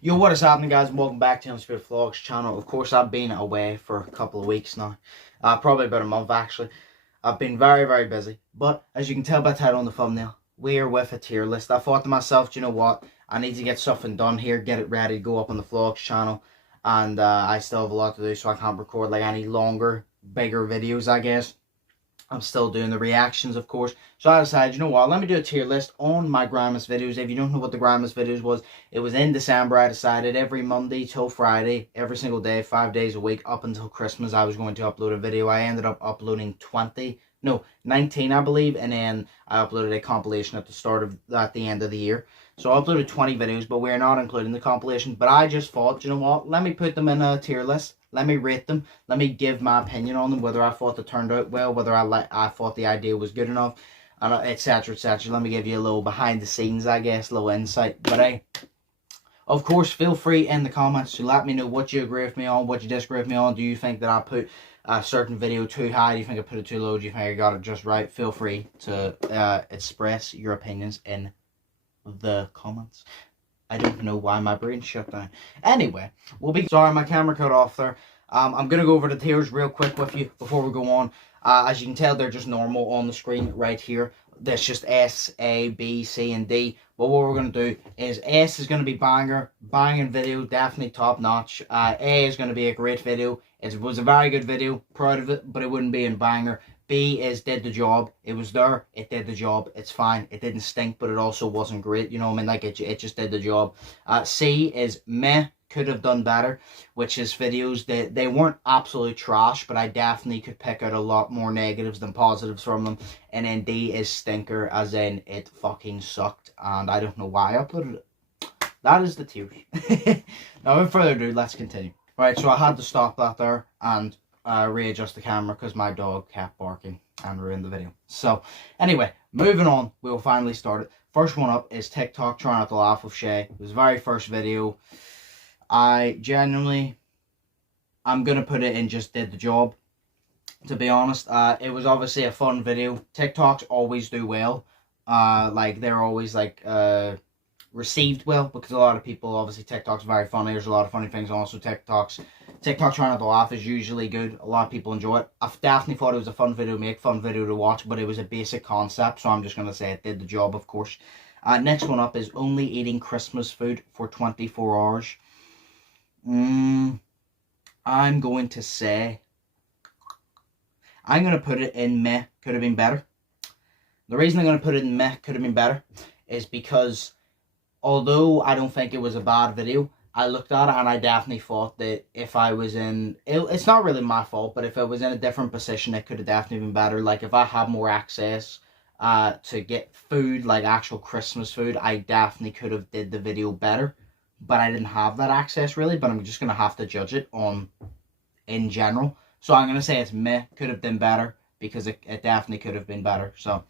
Yo, what is happening, guys, and welcome back to Undisputed Vlogs channel. Of course, I've been away for a couple of weeks now. Probably about a month, actually. I've been very, very busy. But, as you can tell by the title on the thumbnail, we are with a tier list. I thought to myself, do you know what? I need to get something done here, get it ready to go up on the Vlogs channel. And I still have a lot to do, so I can't record like any longer, bigger videos, I guess. I'm still doing the reactions, of course. So I decided, you know what, let me do a tier list on my Grindmas videos. If you don't know what the Grindmas videos was, it was in December. I decided every Monday till Friday, every single day, 5 days a week, up until Christmas, I was going to upload a video. I ended up uploading 19, I believe, and then I uploaded a compilation at the end of the year. So I uploaded 20 videos, but we're not including the compilation. But I just thought, you know what, let me put them in a tier list. Let me rate them. Let me give my opinion on them, whether I thought they turned out well, whether I thought the idea was good enough, and etc. etc. Let me give you a little behind the scenes, I guess, a little insight. But hey, of course, feel free in the comments to let me know what you agree with me on, what you disagree with me on. Do you think that I put a certain video too high? Do you think I put it too low? Do you think I got it just right? Feel free to express your opinions in the comments. I don't know why my brain shut down. Anyway, sorry, my camera cut off there. I'm going to go over the tiers real quick with you before we go on. As you can tell, they're just normal on the screen right here. That's just S, A, B, C, and D. But what we're going to do is S is going to be banging video, definitely top notch. A is going to be a great video. It was a very good video, proud of it, but it wouldn't be in banger. B is did the job. It was there. It did the job. It's fine. It didn't stink, but it also wasn't great. You know what I mean? Like, it just did the job. C is meh. Could have done better, which is videos that they weren't absolute trash, but I definitely could pick out a lot more negatives than positives from them. And then D is stinker, as in it fucking sucked, and I don't know why I uploaded it. That is the tiers. Now, without further ado, let's continue. Right, so I had to stop that there and readjust the camera because my dog kept barking and ruined the video. So anyway, moving on, we'll finally start it. First one up is Tik Tok Trying Not to Laugh with Shay. It was the very first video. I'm gonna put it in just did the job, to be honest. It was obviously a fun video. TikToks always do well. Like, they're always like received well, because a lot of people, obviously TikTok's very funny. There's a lot of funny things on. So TikTok Trying Not to Laugh is usually good. A lot of people enjoy it. I definitely thought it was a fun video to make, fun video to watch, but it was a basic concept, so I'm just gonna say it did the job, of course. Next one up is only eating Christmas food for 24 hours. I'm going to say, I'm going to put it in meh, could have been better. The reason I'm going to put it in meh, could have been better, is because although I don't think it was a bad video, I looked at it and I definitely thought that if I was in, it's not really my fault, but if I was in a different position, it could have definitely been better. Like, if I had more access to get food, like actual Christmas food, I definitely could have did the video better. But I didn't have that access, really. But I'm just going to have to judge it in general. So I'm going to say it's meh, could have been better, because it definitely could have been better. So,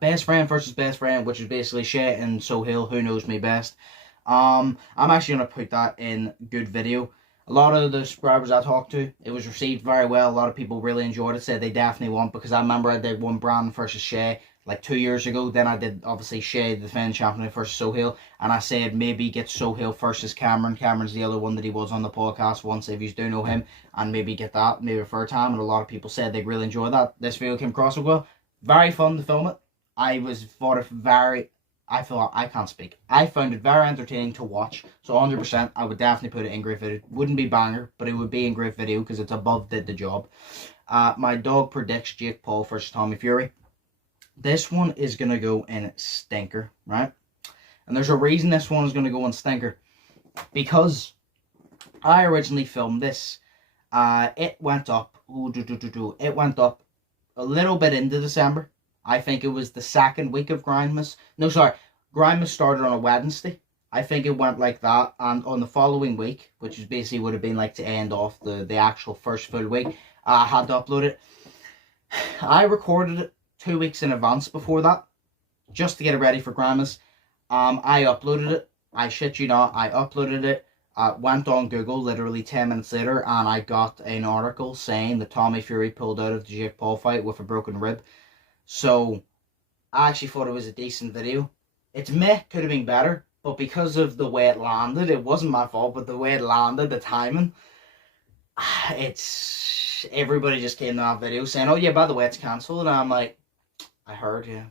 best friend versus best friend, which is basically Shay and Sohail, who knows me best. I'm actually going to put that in good video. A lot of the subscribers I talked to, it was received very well. A lot of people really enjoyed it, said they definitely want, because I remember I did one Brandon versus Shay like 2 years ago. Then I did, obviously, Shay, the defending champion, versus Sohail. And I said maybe get Sohail versus Cameron. Cameron's the other one that he was on the podcast once, if you do know him. And maybe get that, maybe for a time. And a lot of people said they really enjoyed that. This video came across as well. Very fun to film it. I found it very entertaining to watch. So 100%, I would definitely put it in great video. Wouldn't be banger, but it would be in great video because it's above did the job. My dog predicts Jake Paul versus Tommy Fury. This one is going to go in stinker, right? And there's a reason this one is going to go in stinker. Because I originally filmed this. It went up. It went up a little bit into December. I think it was the second week of Grindmas. No, sorry. Grindmas started on a Wednesday. I think it went like that. And on the following week, which is basically would have been like to end off the actual first full week, I had to upload it. I recorded it 2 weeks in advance before that, just to get it ready for Grindmas. I uploaded it. I shit you not, I uploaded it. Went on Google literally 10 minutes later, and I got an article saying that Tommy Fury pulled out of the Jake Paul fight with a broken rib. So I actually thought it was a decent video. It's meh, could have been better, but because of the way it landed, it wasn't my fault, but the way it landed, the timing, it's, everybody just came to that video saying, oh yeah, by the way, it's cancelled, and I'm like, I heard, yeah.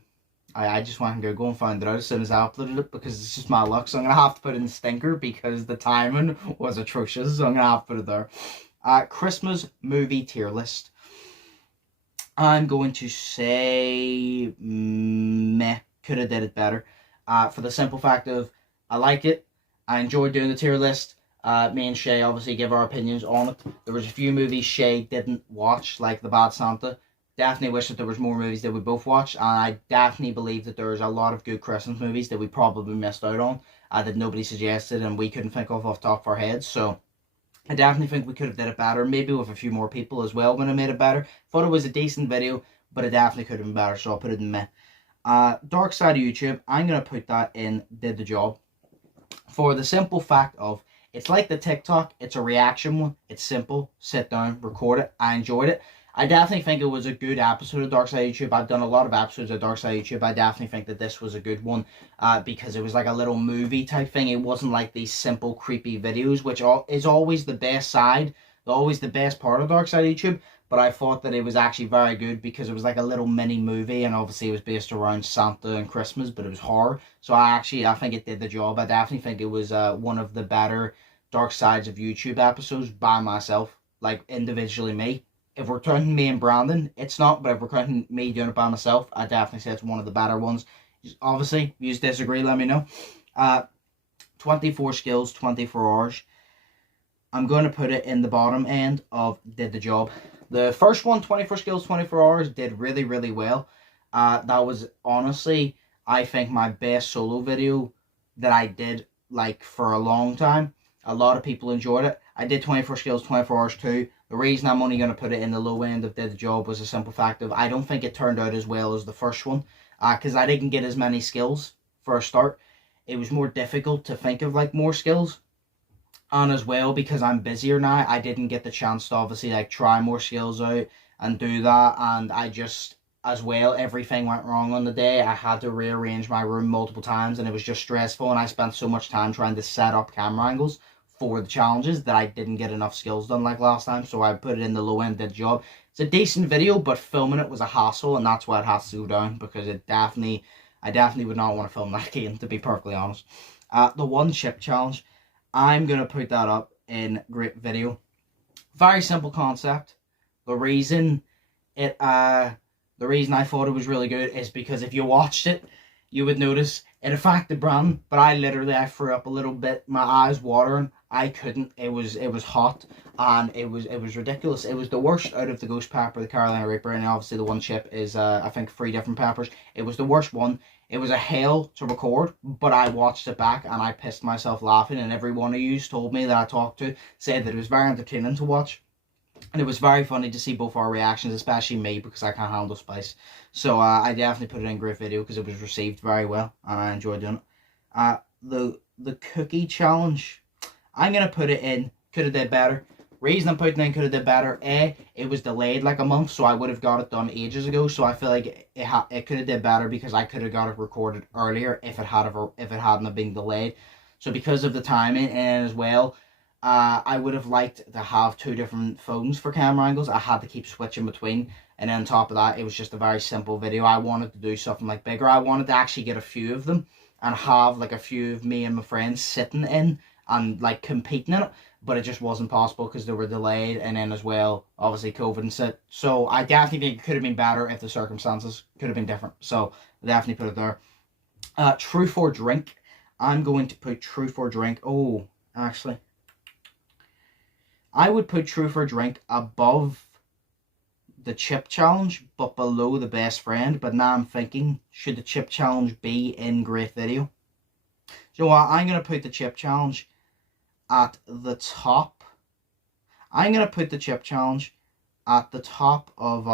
I just went and Google and found it out as soon as I uploaded it, because it's just my luck, so I'm going to have to put in the stinker because the timing was atrocious, so I'm going to have to put it there. Christmas movie tier list. I'm going to say meh, could have did it better. For the simple fact of, I like it, I enjoyed doing the tier list. Me and Shay obviously give our opinions on it. There was a few movies Shay didn't watch, like The Bad Santa. Definitely wish that there was more movies that we both watched, and I definitely believe that there's a lot of good Christmas movies that we probably missed out on, that nobody suggested and we couldn't think of off the top of our heads. So I definitely think we could have did it better, maybe with a few more people as well when I made it better. Thought it was a decent video, but it definitely could have been better, so I'll put it in meh. Dark side of YouTube, I'm going to put that in did the job. For the simple fact of, it's like the TikTok, it's a reaction one, it's simple, sit down, record it, I enjoyed it. I definitely think it was a good episode of Dark Side YouTube. I've done a lot of episodes of Dark Side YouTube. I definitely think that this was a good one because it was like a little movie type thing. It wasn't like these simple, creepy videos, which is always the best side, always the best part of Dark Side YouTube. But I thought that it was actually very good because it was like a little mini movie, and obviously it was based around Santa and Christmas, but it was horror. So I think it did the job. I definitely think it was one of the better Dark Sides of YouTube episodes by myself, like individually me. If we're counting me and Brandon, it's not, but if we're counting me doing it by myself, I definitely say it's one of the better ones. Obviously, if you disagree, let me know. 24 skills, 24 hours. I'm going to put it in the bottom end of did the job. The first one, 24 skills, 24 hours, did really, really well. That was honestly, I think, my best solo video that I did like for a long time. A lot of people enjoyed it. I did 24 skills, 24 hours too. The reason I'm only going to put it in the low end of did the job was a simple fact of, I don't think it turned out as well as the first one. Because I didn't get as many skills for a start. It was more difficult to think of like more skills. And as well, because I'm busier now, I didn't get the chance to obviously like try more skills out and do that. And I just, as well, everything went wrong on the day. I had to rearrange my room multiple times, and it was just stressful, and I spent so much time trying to set up camera angles for the challenges that I didn't get enough skills done like last time, so I put it in the low end did the job. It's a decent video, but filming it was a hassle, and that's why it has to go down, because I definitely would not want to film that again, to be perfectly honest. The one chip challenge, I'm going to put that up in great video. Very simple concept. The reason I thought it was really good is because if you watched it, you would notice it affected Brandon, but I threw up a little bit, my eyes watering. I couldn't. It was hot, and it was ridiculous. It was the worst out of the ghost pepper, the Carolina Reaper, and obviously the one chip is I think 3 different peppers. It was the worst one. It was a hell to record, but I watched it back and I pissed myself laughing, and every one of you told me that I talked to said that it was very entertaining to watch. And it was very funny to see both our reactions, especially me, because I can't handle spice. So I definitely put it in great video because it was received very well and I enjoyed doing it. The cookie challenge, I'm going to put it in could have did better. Reason I'm putting in could have did better, it was delayed like a month, so I would have got it done ages ago. So I feel like it could have did better because I could have got it recorded earlier if it hadn't have been delayed. So because of the timing, and as well, I would have liked to have 2 different phones for camera angles. I had to keep switching between, and then on top of that, it was just a very simple video. I wanted to do something like bigger. I wanted to actually get a few of them and have like a few of me and my friends sitting in and like competing in it, but it just wasn't possible because they were delayed, and then as well, obviously COVID and shit. So I definitely think it could have been better if the circumstances could have been different. So I definitely put it there. Truth or drink. I'm going to put truth or drink. Oh, actually, I would put truth or drink above the chip challenge, but below the best friend. But now I'm thinking, should the chip challenge be in great video? So what? I'm going to put the chip challenge at the top. I'm going to put the chip challenge at the top of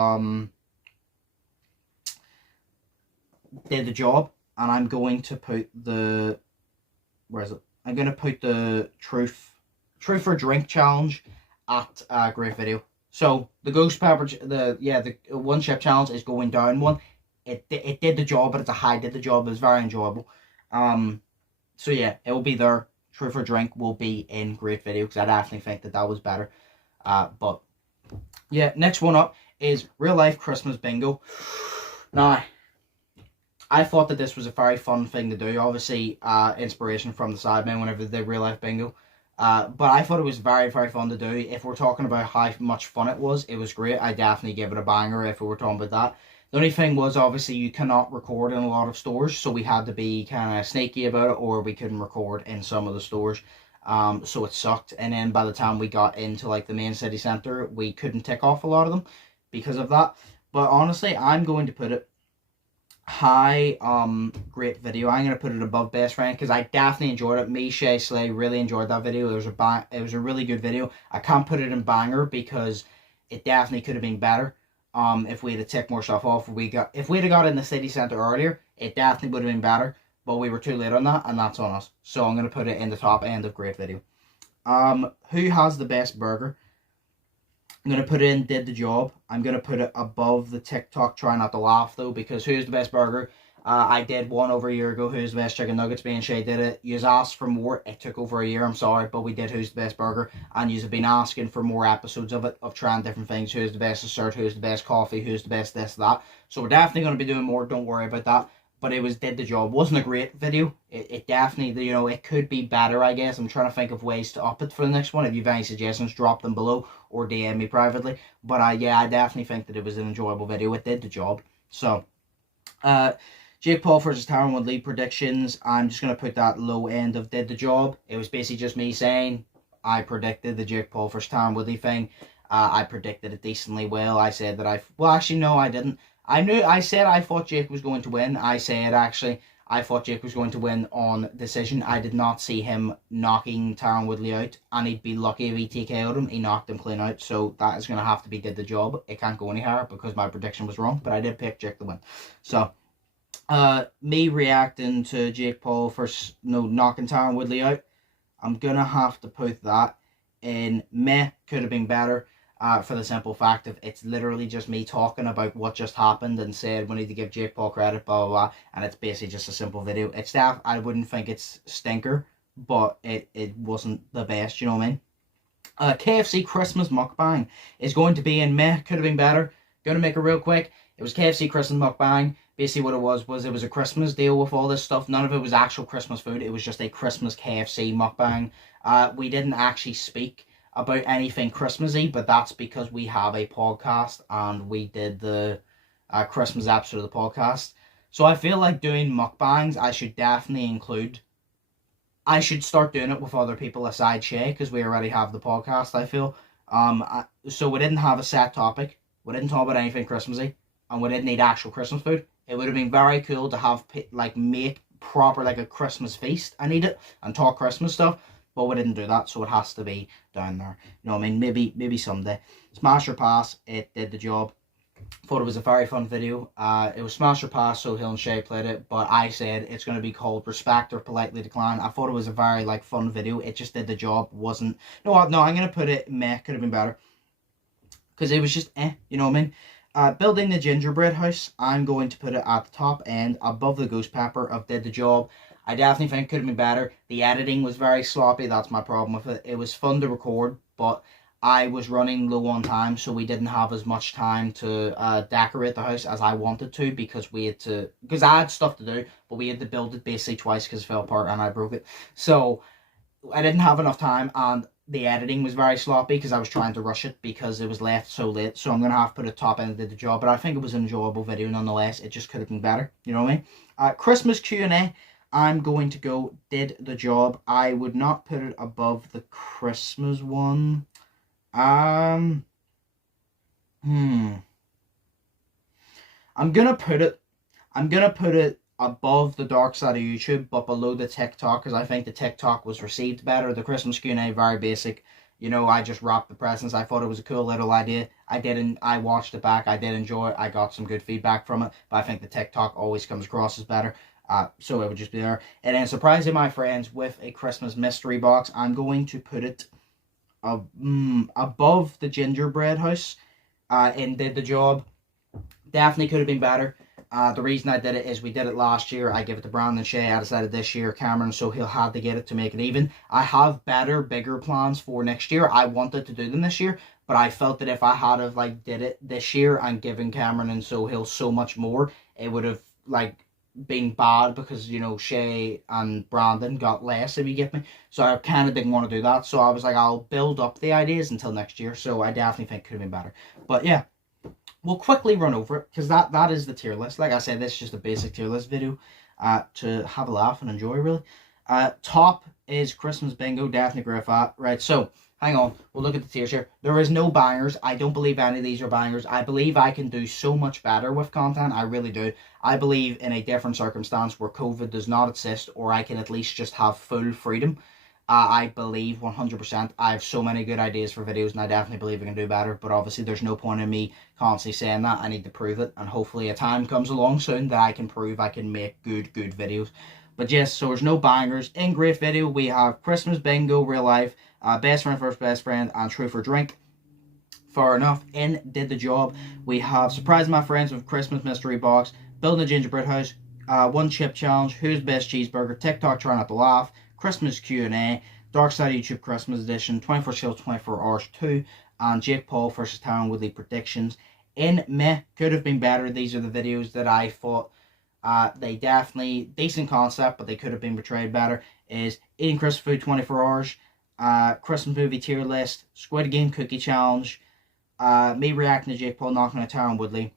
did the job, and I'm going to put the, where is it? I'm going to put the truth or drink challenge at great video. So the ghost pepper, the one chip challenge is going down one. It did the job, but it's a high did the job. It was very enjoyable. So yeah, it will be there. Truth or Drink will be in great video because I definitely think that was better. But yeah, next one up is Real Life Christmas Bingo. Now, I thought that this was a very fun thing to do. Obviously, inspiration from the Sidemen whenever they did Real Life Bingo. But I thought it was very, very fun to do. If we're talking about how much fun it was great. I definitely give it a banger if we were talking about that. The only thing was, obviously, you cannot record in a lot of stores, so we had to be kind of sneaky about it, or we couldn't record in some of the stores. So it sucked. And then by the time we got into like the main city center, we couldn't tick off a lot of them because of that. But honestly, I'm going to put it high. Great video. I'm gonna put it above Best Friend because I definitely enjoyed it. Me, Shay, Slay really enjoyed that video. It was a really good video. I can't put it in banger because it definitely could have been better. If we had to take more stuff off, if we'd have got in the city center earlier, it definitely would have been better. But we were too late on that, and that's on us. So I'm gonna put it in the top end of great video. Who has the best burger? I'm going to put in Did the Job. I'm going to put it above the Tik Tok Try Not to Laugh, though, because who's the best burger? I did one over a year ago. Who's the best chicken nuggets? Me and Shay did it. You asked for more. It took over a year. I'm sorry, but we did Who's the Best Burger. And you have been asking for more episodes of it, of trying different things. Who's the best dessert? Who's the best coffee? Who's the best this, that. So we're definitely going to be doing more. Don't worry about that. But it was Did the Job. Wasn't a great video. It definitely, it could be better, I guess. I'm trying to think of ways to up it for the next one. If you have any suggestions, drop them below or DM me privately. But yeah, I definitely think that it was an enjoyable video. It did the job. So, Jake Paul versus Tyron Woodley predictions. I'm just going to put that low end of Did the Job. It was basically just me saying I predicted the Jake Paul versus Tyron Woodley thing. I predicted it decently well. I said that well, actually, no, I didn't. I said I thought Jake was going to win. I said, actually, I thought Jake was going to win on decision. I did not see him knocking Tyron Woodley out, and he'd be lucky if he TKO'd him. He knocked him clean out, so that is going to have to be Did the Job. It can't go any higher because my prediction was wrong, but I did pick Jake to win. So, me reacting to Jake Paul for knocking Tyron Woodley out, I'm going to have to put that in meh, could have been better. For the simple fact of it's literally just me talking about what just happened and said we need to give Jake Paul credit, blah, blah, blah, and it's basically just a simple video. It's that I wouldn't think it's stinker, but it wasn't the best, you know what I mean? KFC Christmas Mukbang is going to be in meh, could have been better. Gonna make it real quick. It was KFC Christmas Mukbang. Basically what it was it was a Christmas deal with all this stuff. None of it was actual Christmas food. It was just a Christmas KFC mukbang. We didn't actually speak about anything Christmassy, but that's because we have a podcast and we did the Christmas episode of the podcast. So I feel like doing mukbangs, I should definitely include. I should start doing it with other people aside Shay, because we already have the podcast, I feel. So we didn't have a set topic. We didn't talk about anything Christmassy, and we didn't need actual Christmas food. It would have been very cool to have, make proper, a Christmas feast. I need it, and talk Christmas stuff. But we didn't do that, so it has to be down there. You know what I mean? Maybe someday. Smash or Pass, it did the job. Thought it was a very fun video. It was Smash or Pass, so Hill and Shay played it. But I said it's going to be called Respect or Politely Decline. I thought it was a very, fun video. It just did the job. Wasn't... No, I'm going to put it meh. Could have been better. Because it was just you know what I mean? Building the Gingerbread House, I'm going to put it at the top end, above the Ghost Pepper of Did the Job. I definitely think it could have been better. The editing was very sloppy. That's my problem with it. It was fun to record, but I was running low on time, so we didn't have as much time to decorate the house as I wanted to, because I had stuff to do, but we had to build it basically twice because it fell apart and I broke it. So I didn't have enough time, and the editing was very sloppy because I was trying to rush it because it was left so late. So I'm going to have to put a top end Did the Job, but I think it was an enjoyable video nonetheless. It just could have been better. You know what I mean? Christmas Q&A. I'm going to go Did the Job. I would not put it above the Christmas one. I'm gonna put it above the dark side of YouTube, but below the TikTok, because I think the TikTok was received better. The Christmas Q&A, very basic. You know, I just wrapped the presents. I thought it was a cool little idea. I watched it back. I did enjoy it. I got some good feedback from it, but I think the TikTok always comes across as better. So it would just be there. And then Surprising My Friends with a Christmas mystery box. I'm going to put it above the Gingerbread House and Did the Job. Definitely could have been better. The reason I did it is we did it last year. I gave it to Brandon Shea. I decided this year Cameron, so he'll have to get it to make it even. I have better, bigger plans for next year. I wanted to do them this year, but I felt that if I had have like did it this year and given Cameron and Sohail so much more, it would have like been bad because, you know, Shay and Brandon got less, if you get me. So I kind of didn't want to do that. So I was like, I'll build up the ideas until next year. So I definitely think it could have been better. But yeah, we'll quickly run over it because that is the tier list. Like I said, this is just a basic tier list video to have a laugh and enjoy, really. Top is Christmas Bingo, definitely great fat. Right, so hang on, we'll look at the tiers here. There is no bangers. I don't believe any of these are bangers. I believe I can do so much better with content. I really do. I believe in a different circumstance where COVID does not exist, or I can at least just have full freedom. I believe 100%. I have so many good ideas for videos, and I definitely believe I can do better. But obviously, there's no point in me constantly saying that. I need to prove it, and hopefully a time comes along soon that I can prove I can make good videos. But yes, so there's no bangers. In great video, we have Christmas Bingo, real life, best friend, first best friend, and Truth or Drink. Fair enough. In Did the Job, we have Surprise My Friends with Christmas Mystery Box, Building a Gingerbread House, One Chip Challenge, Who's Best Cheeseburger, Tik Tok Try Not to Laugh, Christmas Q&A, Dark Side of YouTube Christmas Edition, 24 Skills 24 Hours 2, and Jake Paul vs. Tyron Woodley Predictions. In Meh, could have been better. These are the videos that I thought they definitely, decent concept, but they could have been portrayed better. Is Eating Christmas Food 24 Hours, Christmas Movie Tier List, Squid Game Cookie Challenge, me reacting to Jake Paul knocking out Tyron Woodley,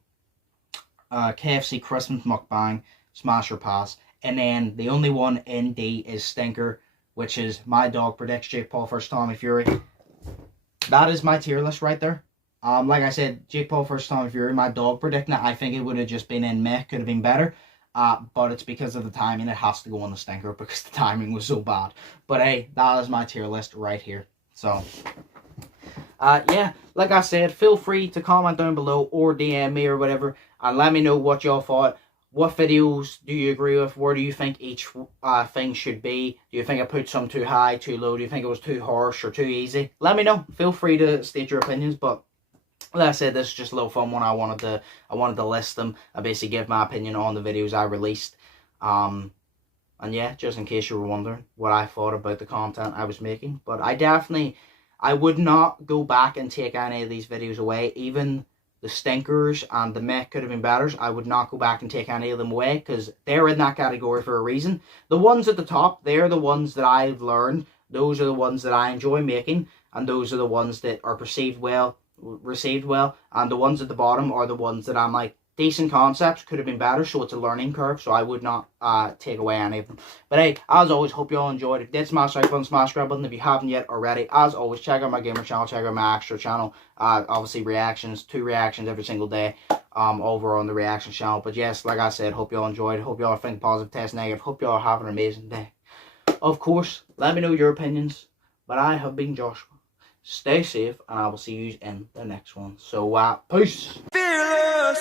KFC Christmas Mukbang, Smash or Pass. And then the only one in D is Stinker, which is My Dog Predicts Jake Paul vs. Tommy Fury. That is my tier list right there. Like I said, Jake Paul vs. Tommy Fury, my dog predicting it. I think it would have just been in Meh, could have been better. But it's because of the timing. It has to go on the Stinker because the timing was so bad. But hey, that is my tier list right here. So, yeah, like I said, feel free to comment down below or DM me or whatever. And let me know what y'all thought. What videos do you agree with? Where do you think each thing should be? Do you think I put some too high, too low? Do you think it was too harsh or too easy? Let me know. Feel free to state your opinions. But like I said, this is just a little fun one. I wanted to list them. I basically give my opinion on the videos I released. And yeah, just in case you were wondering what I thought about the content I was making. But I would not go back and take any of these videos away. Even the Stinkers and the Meh could have been better. I would not go back and take any of them away because they're in that category for a reason. The ones at the top, they're the ones that I've learned. Those are the ones that I enjoy making. And those are the ones that are received well. And the ones at the bottom are the ones that I'm like, decent concepts, could have been better. So it's a learning curve. So I would not take away any of them. But hey, as always, hope you all enjoyed. If you did, smash the like button, smash the red button if you haven't yet already. As always, check out my gamer channel, check out my extra channel. Obviously reactions, 2 reactions every single day over on the reaction channel. But yes, like I said, hope you all enjoyed. Hope you all think positive, test negative. Hope you all have an amazing day. Of course, let me know your opinions. But I have been Joshua. Stay safe, and I will see you in the next one. So, peace. Fearless.